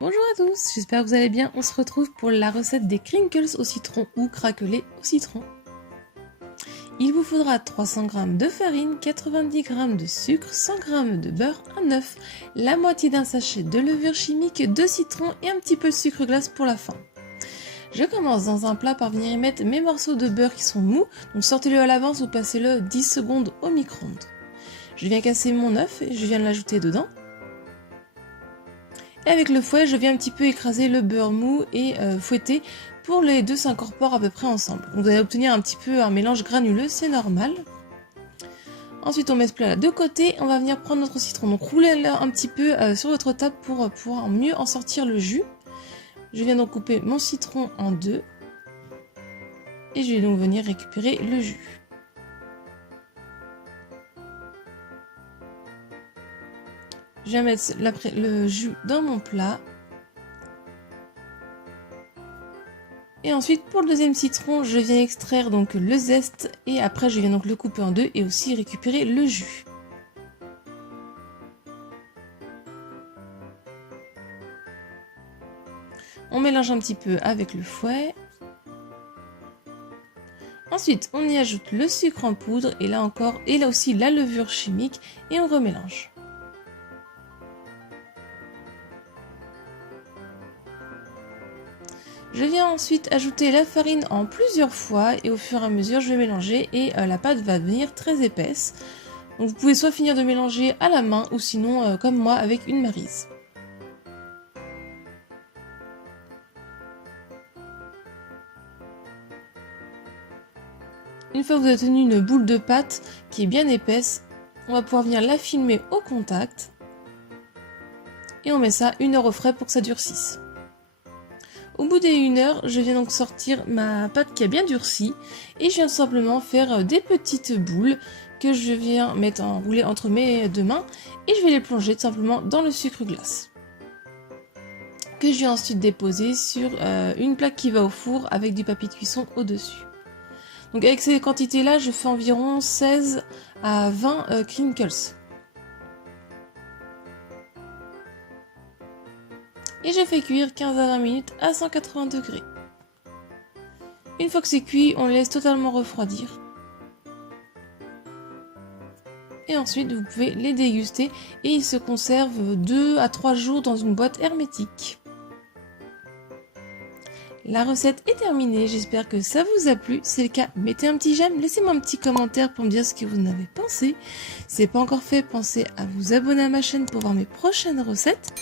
Bonjour à tous, j'espère que vous allez bien. On se retrouve pour la recette des crinkles au citron ou craquelés au citron. Il vous faudra 300 g de farine, 90 g de sucre, 100 g de beurre, un œuf, la moitié d'un sachet de levure chimique, de citron et un petit peu de sucre glace pour la fin. Je commence dans un plat par venir y mettre mes morceaux de beurre qui sont mous, donc sortez-le à l'avance ou passez-le 10 secondes au micro-ondes. Je viens casser mon œuf et je viens l'ajouter dedans. Et avec le fouet, je viens un petit peu écraser le beurre mou et fouetter pour les deux s'incorporent à peu près ensemble. Donc vous allez obtenir un petit peu un mélange granuleux, c'est normal. Ensuite, on met ce plat là de côté. On va venir prendre notre citron. Donc roulez-le un petit peu sur votre table pour pouvoir mieux en sortir le jus. Je viens donc couper mon citron en deux. Et je vais donc venir récupérer le jus. Je viens mettre le jus dans mon plat. Et ensuite, pour le deuxième citron, je viens extraire donc le zeste et après je viens donc le couper en deux et aussi récupérer le jus. On mélange un petit peu avec le fouet. Ensuite, on y ajoute le sucre en poudre et là aussi la levure chimique et on remélange. Je viens ensuite ajouter la farine en plusieurs fois et au fur et à mesure je vais mélanger et la pâte va devenir très épaisse. Donc vous pouvez soit finir de mélanger à la main ou sinon comme moi avec une maryse. Une fois que vous avez tenu une boule de pâte qui est bien épaisse, on va pouvoir venir la filmer au contact et on met ça 1 heure au frais pour que ça durcisse. Au bout des 1 heure, je viens donc sortir ma pâte qui a bien durci et je viens tout simplement faire des petites boules que je viens mettre enroulées entre mes deux mains et je vais les plonger tout simplement dans le sucre glace que je vais ensuite déposer sur une plaque qui va au four avec du papier de cuisson au-dessus. Donc avec ces quantités là, je fais environ 16 à 20 crinkles. Et je fais cuire 15 à 20 minutes à 180 degrés. Une fois que c'est cuit, on les laisse totalement refroidir. Et ensuite, vous pouvez les déguster et ils se conservent 2 à 3 jours dans une boîte hermétique. La recette est terminée, j'espère que ça vous a plu. Si c'est le cas, mettez un petit j'aime, laissez-moi un petit commentaire pour me dire ce que vous en avez pensé. Si ce n'est pas encore fait, pensez à vous abonner à ma chaîne pour voir mes prochaines recettes.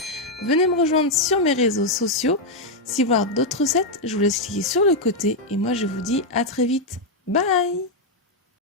Venez me rejoindre sur mes réseaux sociaux. Si vous voulez d'autres recettes, je vous laisse cliquer sur le côté et moi je vous dis à très vite. Bye!